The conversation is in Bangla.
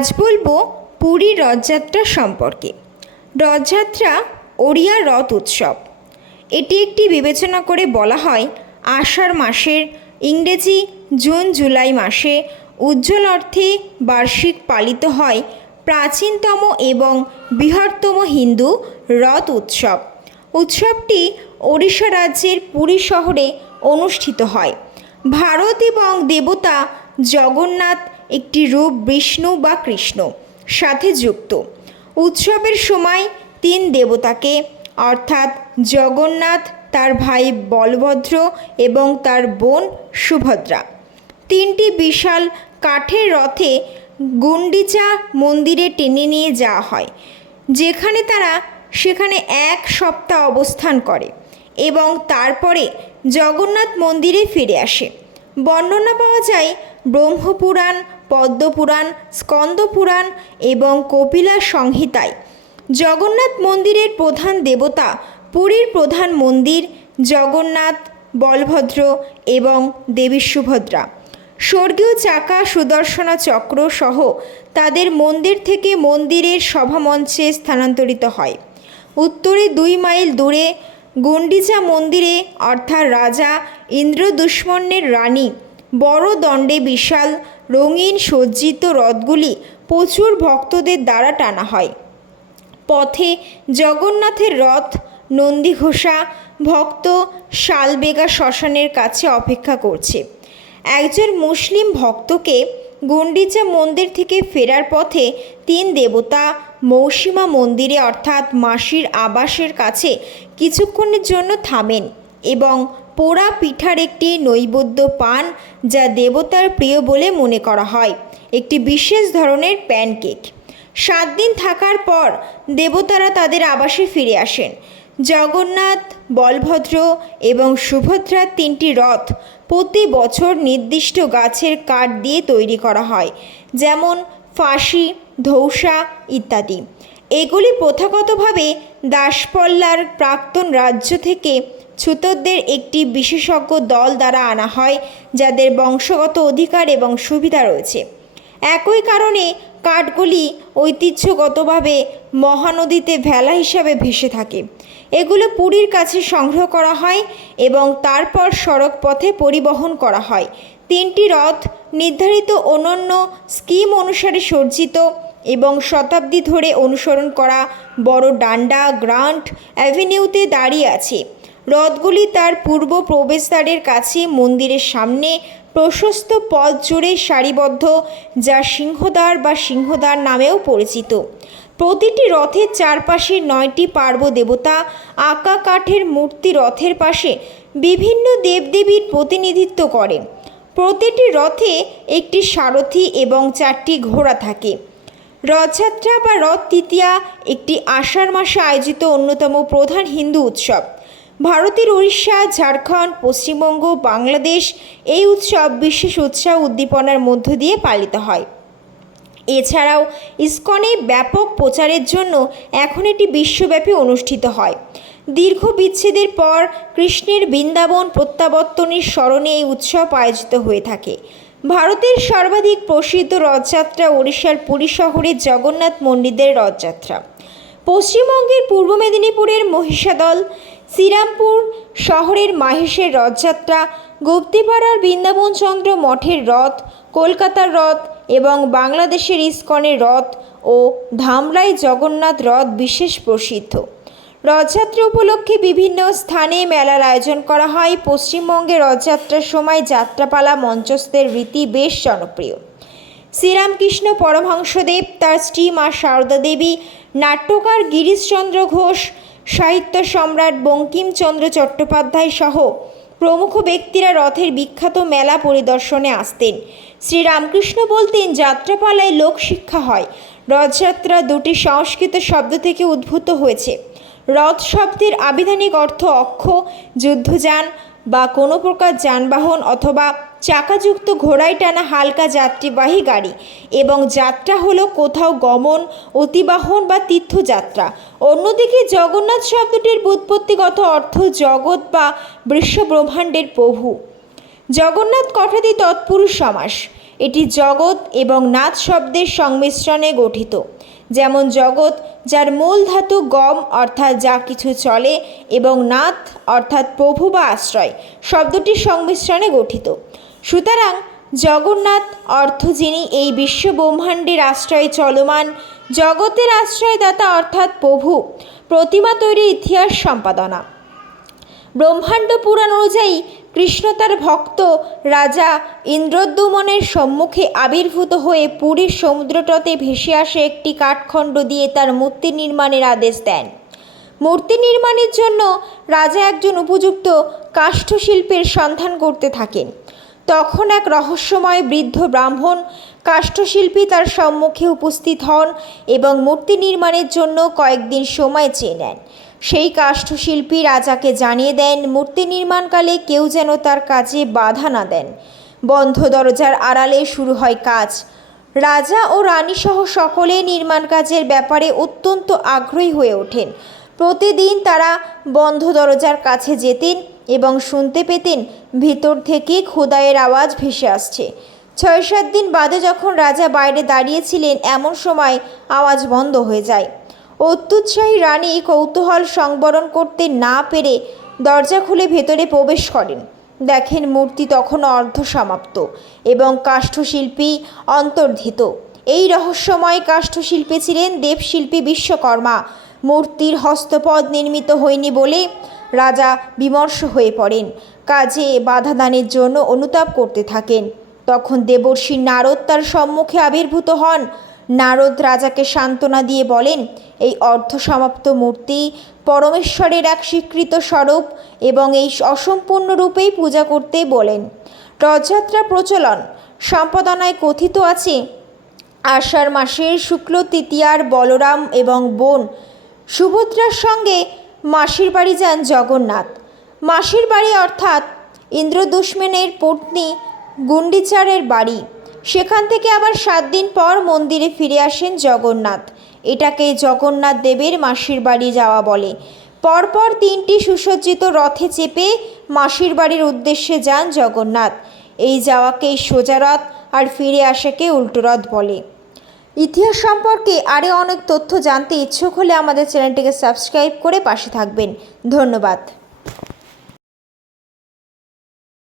আজ বলব পুরীর রথযাত্রা সম্পর্কে। রথযাত্রা ওড়িয়া রথ উৎসব। এটি একটি বিবেচনা করে বলা হয়, আষাঢ় মাসের ইংরেজি জুন জুলাই মাসে উজ্জ্বল অর্থে বার্ষিক পালিত হয় প্রাচীনতম এবং বৃহত্তম হিন্দু রথ উৎসব। উৎসবটি ওড়িশা রাজ্যের পুরী শহরে অনুষ্ঠিত হয়। ভারত এবং দেবতা জগন্নাথ একটি রূপ বিষ্ণু বা কৃষ্ণ, সাথে যুক্ত। উৎসবের সময় তিন দেবতাকে, অর্থাৎ জগন্নাথ, তার ভাই বলভদ্র এবং তার বোন সুভদ্রা। তিনটি বিশাল কাঠের রথে গুন্ডিচা মন্দিরে টেনে নিয়ে যাওয়া হয়, যেখানে তারা সেখানে এক সপ্তাহ অবস্থান করে এবং তারপরে জগন্নাথ মন্দিরে ফিরে আসে। বর্ণনা পাওয়া যায় ব্রহ্মপুরাণ, পদ্মপুরাণ, স্কন্দপুরাণ এবং কপিলা সংহিতায়। জগন্নাথ মন্দিরের প্রধান দেবতা পুরীর প্রধান মন্দির জগন্নাথ, বলভদ্র এবং দেবী সুভদ্রা। স্বর্গীয় চাকা, সুদর্শনা চক্র সহ তাদের মন্দির থেকে মন্দিরের সভামঞ্চে স্থানান্তরিত হয়। উত্তরে দুই মাইল দূরে গণ্ডিচা মন্দিরে, অর্থাৎ রাজা ইন্দ্রদুষ্মন্যের রানী, বড় দণ্ডে বিশাল, রঙিন সজ্জিত রথগুলি প্রচুর ভক্তদের দ্বারা টানা হয়। পথে জগন্নাথের রথ, নন্দীঘোষা, ভক্ত শালবেগা শ্মশানের কাছে অপেক্ষা করছে। একজন মুসলিম ভক্তকে গণ্ডিচা মন্দির থেকে ফেরার পথে তিন দেবতা মৌসিমা মন্দিরে অর্থাৎ মাসির আবাসের কাছে কিছুক্ষণের জন্য থামেন এবং পোড়া পিঠার একটি নৈবেদ্য পান যা দেবতার প্রিয় বলে মনে করা হয়, একটি বিশেষ ধরনের প্যানকেক। সাত দিন থাকার পর দেবতারা তাদের আবাসে ফিরে আসেন। জগন্নাথ, বলভদ্র এবং সুভদ্রার তিনটি রথ প্রতি বছর নির্দিষ্ট গাছের কাঠ দিয়ে তৈরি করা হয়, যেমন ফাঁসি ধৌসা ইত্যাদি। এগুলি প্রথাগতভাবে দাসপল্লার প্রাক্তন রাজ্য থেকে ছুতরদের একটি বিশেষজ্ঞ দল দ্বারা আনা হয়, যাদের বংশগত অধিকার এবং সুবিধা রয়েছে। একই কারণে কাঠগুলি ঐতিহ্যগতভাবে মহানদীতে ভেলা হিসাবে ভেসে থাকে। এগুলো পুরীর কাছে সংগ্রহ করা হয় এবং তারপর সড়ক পথে পরিবহন করা হয়। তিনটি রথ নির্ধারিত অনন্য স্কিম অনুসারে সজ্জিত এবং শতাব্দী ধরে অনুসরণ করা বড় ডান্ডা গ্রান্ট অ্যাভিনিউতে দাঁড়িয়ে আছে। রথগুলি তার পূর্ব প্রবেশদ্বারের কাছে মন্দিরের সামনে প্রশস্ত পথ জুড়ে সারিবদ্ধ, যা সিংহদ্বার বা সিংহদ্বার নামেও পরিচিত। প্রতিটি রথের চারপাশে নয়টি পার্ব দেবতা আঁকা কাঠের মূর্তি রথের পাশে বিভিন্ন দেবদেবীর প্রতিনিধিত্ব করে। প্রতিটি রথে একটি সারথি এবং চারটি ঘোড়া থাকে। রথযাত্রা বা রথ তৃতীয়া একটি আষাঢ় মাসে আয়োজিত অন্যতম প্রধান হিন্দু উৎসব। ভারতের উড়িষ্যা ঝাড়খণ্ড, পশ্চিমবঙ্গ, বাংলাদেশ এই উৎসব বিশেষ উৎসাহ উদ্দীপনার মধ্য দিয়ে পালিত হয়। এছাড়াও ইসকনে ব্যাপক প্রচারের জন্য এখন এটি বিশ্বব্যাপী অনুষ্ঠিত হয়। দীর্ঘ বিচ্ছেদের পর কৃষ্ণের বৃন্দাবন প্রত্যাবর্তনের স্মরণে এই উৎসব আয়োজিত হয়ে থাকে। ভারতের সর্বাধিক প্রসিদ্ধ রথযাত্রা ওড়িশার পুরী শহরের জগন্নাথ মন্দিরের রথযাত্রা। পশ্চিমবঙ্গের পূর্ব মেদিনীপুরের মহিষাদল, শ্রীরামপুর শহরের মাহেশের রথযাত্রা, গুপ্তিপাড়ার বৃন্দাবনচন্দ্র মঠের রথ, কলকাতার রথ এবং বাংলাদেশের ইস্কনের রথ ও ধামরাই জগন্নাথ রথ বিশেষ প্রসিদ্ধ। রথযাত্রা উপলক্ষে বিভিন্ন স্থানে মেলার আয়োজন করা হয়। পশ্চিমবঙ্গে রথযাত্রার সময় যাত্রাপালা, মঞ্চস্থের রীতি বেশ জনপ্রিয়। শ্রীরামকৃষ্ণ পরমহংসদেব, তার স্ত্রী মা সারদা দেবী, নাট্যকার গিরিশচন্দ্র ঘোষ, সাহিত্য সম্রাট বঙ্কিমচন্দ্র চট্টোপাধ্যায় সহ প্রমুখ ব্যক্তিরা রথের বিখ্যাত মেলা পরিদর্শনে আসতেন। শ্রীরামকৃষ্ণ বলতেন, যাত্রাপালায় লোকশিক্ষা হয়। রথযাত্রা দুটি সংস্কৃত শব্দ থেকে উদ্ভূত হয়েছে। রথ শব্দের আবিধানিক অর্থ অক্ষ, যুদ্ধযান বা কোনো প্রকার যানবাহন অথবা চাকাযুক্ত ঘোড়ায় টানা হালকা যাত্রীবাহী গাড়ি এবং যাত্রা হলো কোথাও গমন, অতিবাহন বা তীর্থযাত্রা। অন্যদিকে জগন্নাথ শব্দটির ব্যুৎপত্তিগত অর্থ জগৎ বা বিশ্বব্রহ্মাণ্ডের প্রভু। জগন্নাথ কথাটি তৎপুরুষ সমাস। এটি জগৎ এবং নাথ শব্দের সংমিশ্রণে গঠিত। যেমন জগৎ, যার মূল ধাতু গম, অর্থাৎ যা কিছু চলে, এবং নাথ, অর্থাৎ প্রভু বা আশ্রয়, শব্দটির সংমিশ্রণে গঠিত। সুতরাং জগন্নাথ, অর্থ যিনি এই বিশ্ব ব্রহ্মাণ্ডের আশ্রয়ে চলমান, জগতের আশ্রয়দাতা, অর্থাৎ প্রভু, প্রতিমা তৈরির ইতিহাস সম্পাদনা। ব্রহ্মাণ্ড পুরাণ অনুযায়ী কৃষ্ণ তার ভক্ত, রাজা ইন্দ্রদ্যুমনের সম্মুখে আবির্ভূত হয়ে পুরীর সমুদ্রতটে ভেসে আসে একটি কাঠখণ্ড দিয়ে তার মূর্তি নির্মাণের আদেশ দেন। মূর্তি নির্মাণের জন্য রাজা একজন উপযুক্ত কাষ্ঠশিল্পের সন্ধান করতে থাকেন। তখন এক রহস্যময় বৃদ্ধ ব্রাহ্মণ কাষ্ঠশিল্পী তার সম্মুখে উপস্থিত হন এবং মূর্তি নির্মাণের জন্য কয়েকদিন সময় চেয়ে নেন। সেই কাষ্ঠশিল্পী রাজাকে জানিয়ে দেন, মূর্তি নির্মাণকালে কেউ যেন তার কাজে বাধা না দেন। বন্ধ দরজার আড়ালে শুরু হয় কাজ। রাজা ও রানীসহ সকলে নির্মাণ কাজের ব্যাপারে অত্যন্ত আগ্রহী হয়ে ওঠেন। প্রতিদিন তারা বন্ধ দরজার কাছে যেতেন এবং শুনতে পেতেন ভিতর থেকে খোদাইয়ের আওয়াজ ভেসে আসছে। ছয় সাত দিন বাদে যখন রাজা বাইরে দাঁড়িয়েছিলেন, এমন সময় আওয়াজ বন্ধ হয়ে যায়। অত্যুৎসাহী রানী কৌতূহল সংবরণ করতে না পেরে দরজা খুলে ভেতরে প্রবেশ করেন। দেখেন মূর্তি তখনও অর্ধ সমাপ্ত এবং কাষ্ঠশিল্পী অন্তর্ধিত। এই রহস্যময় কাষ্ঠশিল্পী ছিলেন দেবশিল্পী বিশ্বকর্মা। মূর্তির হস্তপদ নির্মিত হয়নি বলে রাজা বিমর্ষ হয়ে পড়েন। কাজে বাধাদানের জন্য অনুতাপ করতে থাকেন। তখন দেবর্ষী নারদ তার সম্মুখে আবির্ভূত হন। নারদ রাজাকে সান্ত্বনা দিয়ে বলেন, এই অর্ধসমাপ্ত মূর্তি পরমেশ্বরের এক স্বীকৃত স্বরূপ এবং এই অসম্পূর্ণ রূপেই পূজা করতে বলেন। রথযাত্রা প্রচলন, সম্পাদনায় কথিত আছে, আষাঢ় মাসের শুক্ল, তৃতীয়ার বলরাম এবং বোন। সুভদ্রার সঙ্গে মাসির বাড়ি যান জগন্নাথ। মাসির বাড়ি অর্থাৎ ইন্দ্রদুষ্মেনের পত্নী গুন্ডিচারের বাড়ি। সেখান থেকে আবার সাত দিন পর মন্দিরে ফিরে আসেন জগন্নাথ। এটাকে জগন্নাথ দেবের মাসির বাড়ি যাওয়া বলে। পরপর তিনটি সুসজ্জিত রথে চেপে মাসির বাড়ির উদ্দেশ্যে যান জগন্নাথ। এই যাওয়াকেই সোজা রথ আর ফিরে আসাকে উল্টো রথ বলে। ইতিহাস সম্পর্কে আরও অনেক তথ্য জানতে ইচ্ছুক হলে আমাদের চ্যানেলটিকে সাবস্ক্রাইব করে পাশে থাকবেন। ধন্যবাদ।